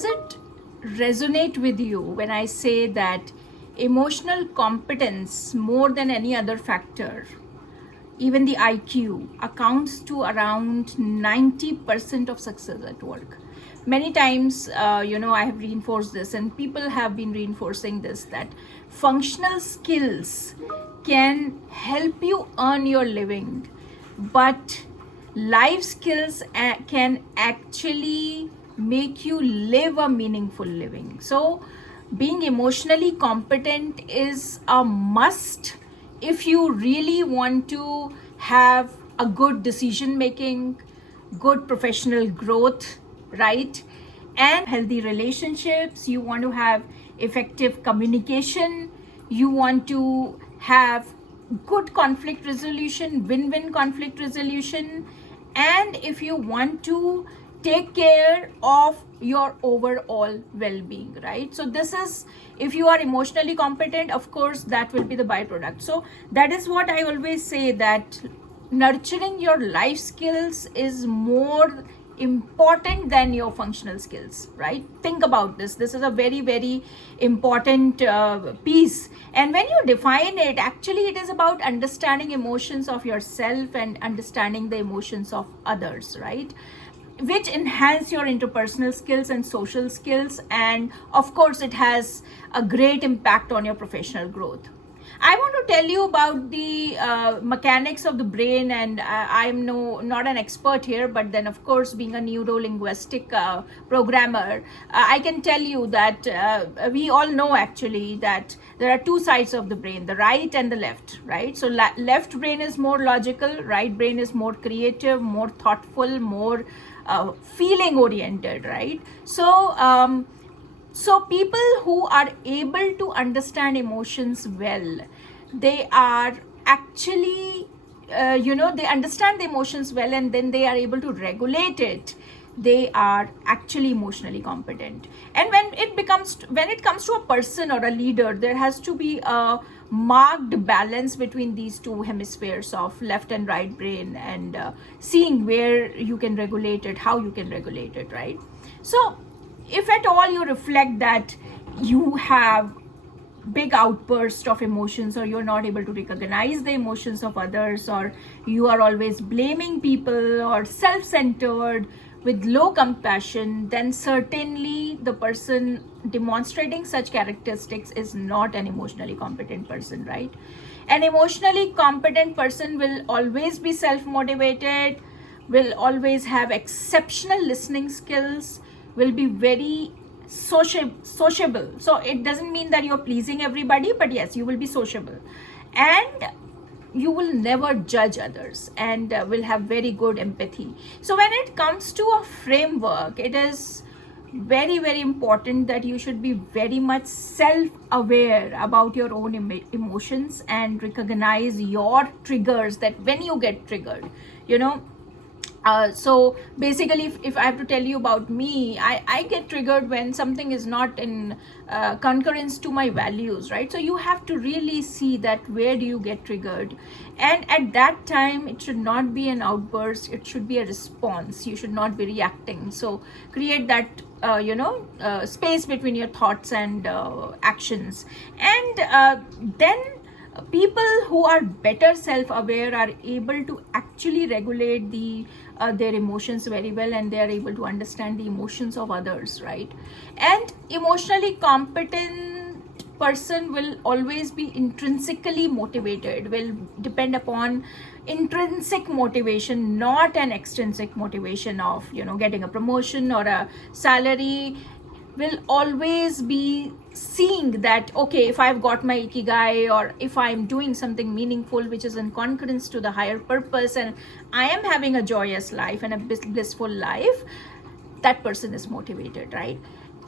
Does it resonate with you when I say that emotional competence, more than any other factor, even the IQ, accounts to around 90% of success at work? Many times, I have reinforced this, and people have been reinforcing this, that functional skills can help you earn your living, but life skills can actually make you live a meaningful living. So being emotionally competent is a must if you really want to have a good decision making, good professional growth, right? And healthy relationships. You want to have effective communication. You want to have good conflict resolution, win-win conflict resolution. And if you want to take care of your overall well-being, right? So this is, if you are emotionally competent, of course that will be the byproduct. So that is what I always say, that nurturing your life skills is more important than your functional skills, right? Think about this. This is a very, very important piece. And when you define it, actually it is about understanding emotions of yourself and understanding the emotions of others, right? Which enhance your interpersonal skills and social skills, and of course it has a great impact on your professional growth. I want to tell you about the mechanics of the brain, and I'm not an expert here, but then of course, being a neuro-linguistic programmer, I can tell you that we all know actually that there are two sides of the brain, the right and the left, right? So left brain is more logical, right brain is more creative, more thoughtful, more feeling oriented, right? So people who are able to understand emotions well, they are actually they understand the emotions well, and then they are able to regulate it. They are actually emotionally competent. And when it comes to a person or a leader, there has to be a marked balance between these two hemispheres of left and right brain, and seeing where you can regulate it, how you can regulate it, right? So if at all you reflect that you have big outburst of emotions, or you're not able to recognize the emotions of others, or you are always blaming people or self-centered with low compassion, then certainly the person demonstrating such characteristics is not an emotionally competent person, right? An emotionally competent person will always be self-motivated, will always have exceptional listening skills, will be very sociable. So it doesn't mean that you're pleasing everybody, but yes, you will be sociable, and you will never judge others, and will have very good empathy. So when it comes to a framework, it is very, very important that you should be very much self-aware about your own emotions, and recognize your triggers, that when you get triggered, you know so basically, if I have to tell you about me, I get triggered when something is not in concurrence to my values, right? So you have to really see that where do you get triggered, and at that time it should not be an outburst, it should be a response. You should not be reacting. So create that space between your thoughts and actions. And then people who are better self-aware are able to actually regulate their emotions very well, and they are able to understand the emotions of others, right? And emotionally competent person will always be intrinsically motivated, will depend upon intrinsic motivation, not an extrinsic motivation of getting a promotion or a salary. Will always be seeing that, okay, if I've got my ikigai, or if I'm doing something meaningful which is in concurrence to the higher purpose, and I am having a joyous life and a blissful life, that person is motivated, right?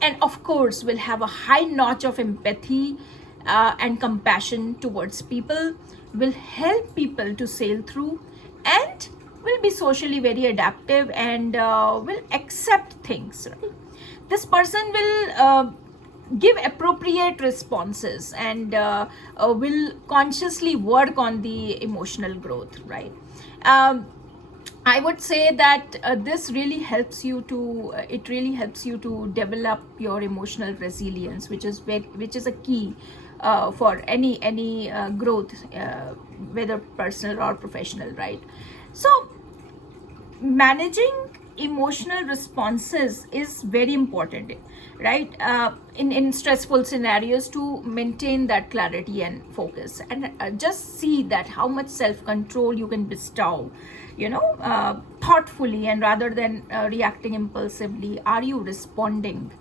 And of course will have a high notch of empathy and compassion towards people, will help people to sail through, and will be socially very adaptive, and will accept things, right? This person will give appropriate responses, and will consciously work on the emotional growth, right? um, I would say that this really helps you to it really helps you to develop your emotional resilience, which is a key for any growth, whether personal or professional, right? So managing emotional responses is very important, right? In stressful scenarios, to maintain that clarity and focus, and just see that how much self control you can bestow, thoughtfully, and rather than reacting impulsively. Are you responding,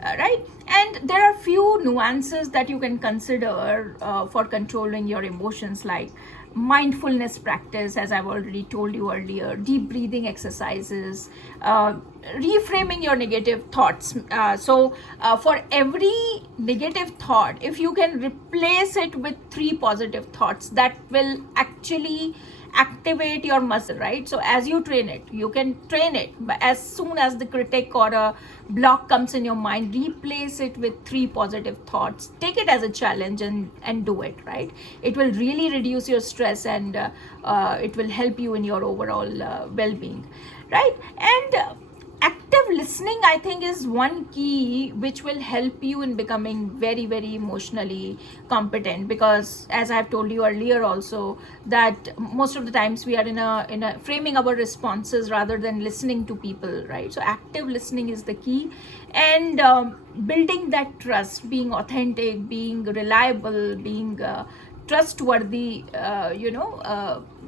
right? And there are few nuances that you can consider for controlling your emotions, like mindfulness practice, as I've already told you earlier, deep breathing exercises, reframing your negative thoughts. For every negative thought, if you can replace it with three positive thoughts, that will actually activate your muscle, right? So as you train it, you can train it, but as soon as the critic or a block comes in your mind, replace it with three positive thoughts. Take it as a challenge and do it, right? It will really reduce your stress, and it will help you in your overall well-being, right? And active listening, I think, is one key which will help you in becoming very, very emotionally competent, because as I've told you earlier also, that most of the times we are in a framing our responses rather than listening to people, right? So active listening is the key. And building that trust, being authentic, being reliable, being trustworthy,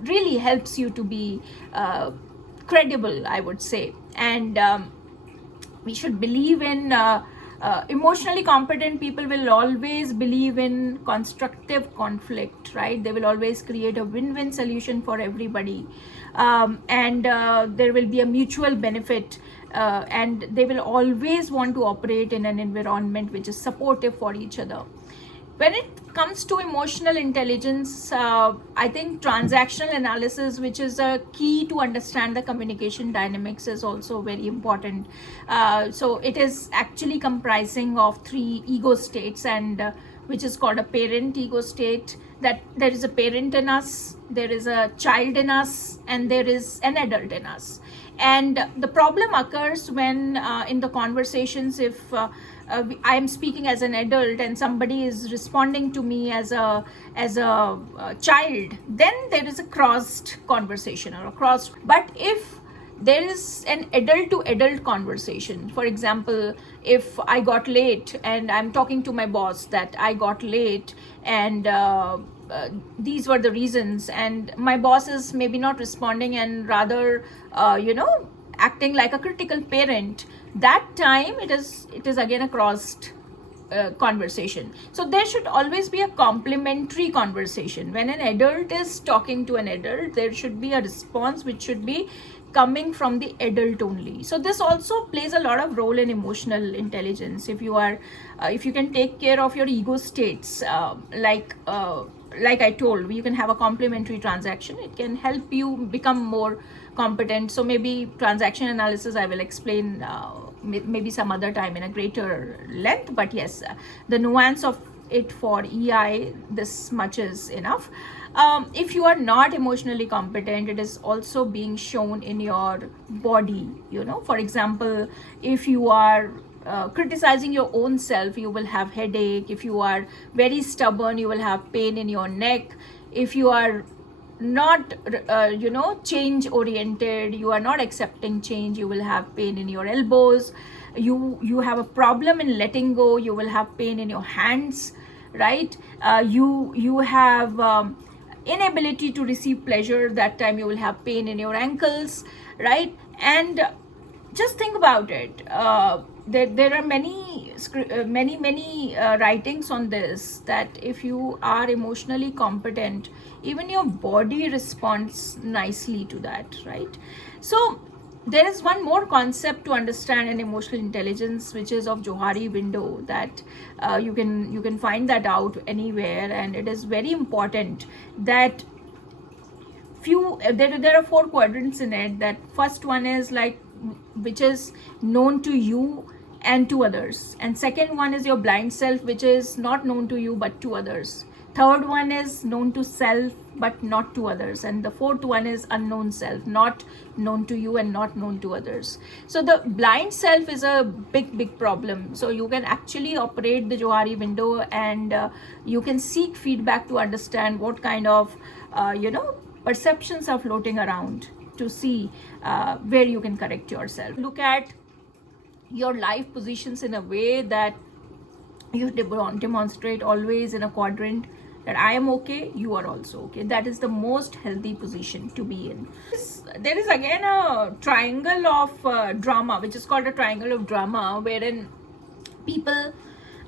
really helps you to be credible, I would say. And we should believe in emotionally competent people will always believe in constructive conflict, right? They will always create a win-win solution for everybody, and there will be a mutual benefit, and they will always want to operate in an environment which is supportive for each other. When it comes to emotional intelligence, I think transactional analysis, which is a key to understand the communication dynamics, is also very important. So it is actually comprising of three ego states, and which is called a parent ego state. That there is a parent in us, there is a child in us, and there is an adult in us. And the problem occurs when in the conversations, if I am speaking as an adult and somebody is responding to me as a child, then there is a crossed conversation or a crossed. But if there is an adult to adult conversation, for example, if I got late and I'm talking to my boss that I got late, and these were the reasons, and my boss is maybe not responding and rather acting like a critical parent, that time it is again a crossed conversation. So there should always be a complementary conversation. When an adult is talking to an adult, there should be a response which should be coming from the adult only. So this also plays a lot of role in emotional intelligence. If you can take care of your ego states, like I told, you can have a complementary transaction. It can help you become more competent. So maybe transaction analysis I will explain maybe some other time in a greater length, but yes, the nuance of it for EI, this much is enough. If you are not emotionally competent, it is also being shown in your body. For example, if you are criticizing your own self, you will have headache. If you are very stubborn, you will have pain in your neck. If you are not change oriented, you are not accepting change, you will have pain in your elbows. You have a problem in letting go, you will have pain in your hands, right? You have inability to receive pleasure, that time you will have pain in your ankles, right? And just think about it. There are many writings on this, that if you are emotionally competent, even your body responds nicely to that, right? So there is one more concept to understand an emotional intelligence, which is of Johari window, that you can find that out anywhere, and it is very important that there are 4 quadrants in it. That first one is like, which is known to you and to others, and second one is your blind self, which is not known to you but to others. Third one is known to self but not to others, and the fourth one is unknown self, not known to you and not known to others. So the blind self is a big problem. So you can actually operate the Johari window, and you can seek feedback to understand what kind of perceptions are floating around, to see where you can correct yourself. Look at your life positions in a way that you demonstrate always in a quadrant that I am okay, you are also okay. That is the most healthy position to be in. There is again a triangle of drama, which is called a triangle of drama, wherein people,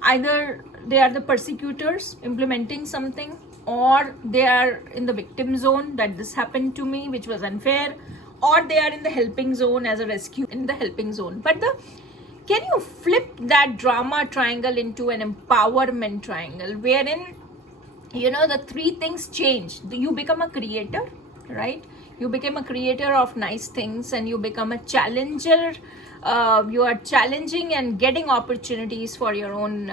either they are the persecutors implementing something, or they are in the victim zone, that this happened to me, which was unfair, or they are in the helping zone as a rescue in the helping zone. But can you flip that drama triangle into an empowerment triangle, wherein the three things change? You become a creator, right? You become a creator of nice things, and you become a challenger. You are challenging and getting opportunities for your own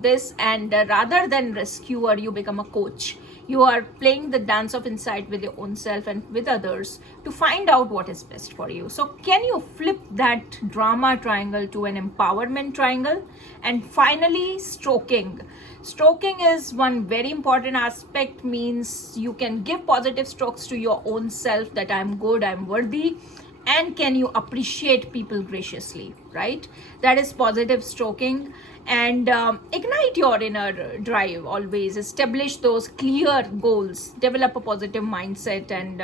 this, and rather than rescuer, you become a coach. You are playing the dance of insight with your own self and with others to find out what is best for you. So can you flip that drama triangle to an empowerment triangle? And finally, stroking. Stroking is one very important aspect, means you can give positive strokes to your own self, that I'm good, I'm worthy. And can you appreciate people graciously, right? That is positive stroking. And ignite your inner drive always. Establish those clear goals. Develop a positive mindset, and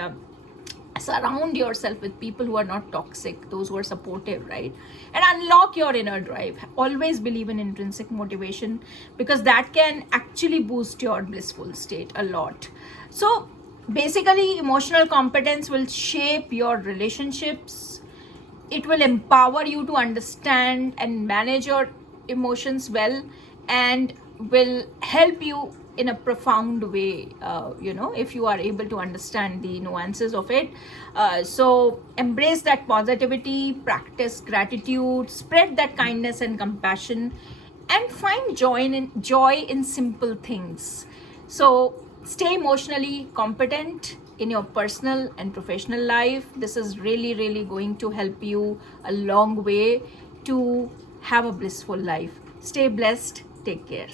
surround yourself with people who are not toxic, those who are supportive, right? And unlock your inner drive. Always believe in intrinsic motivation, because that can actually boost your blissful state a lot. So basically, emotional competence will shape your relationships. It will empower you to understand and manage your emotions well, and will help you in a profound way, if you are able to understand the nuances of it. So embrace that positivity, practice gratitude, spread that kindness and compassion, and find joy in simple things. So stay emotionally competent in your personal and professional life. This is really going to help you a long way to have a blissful life. Stay blessed. Take care.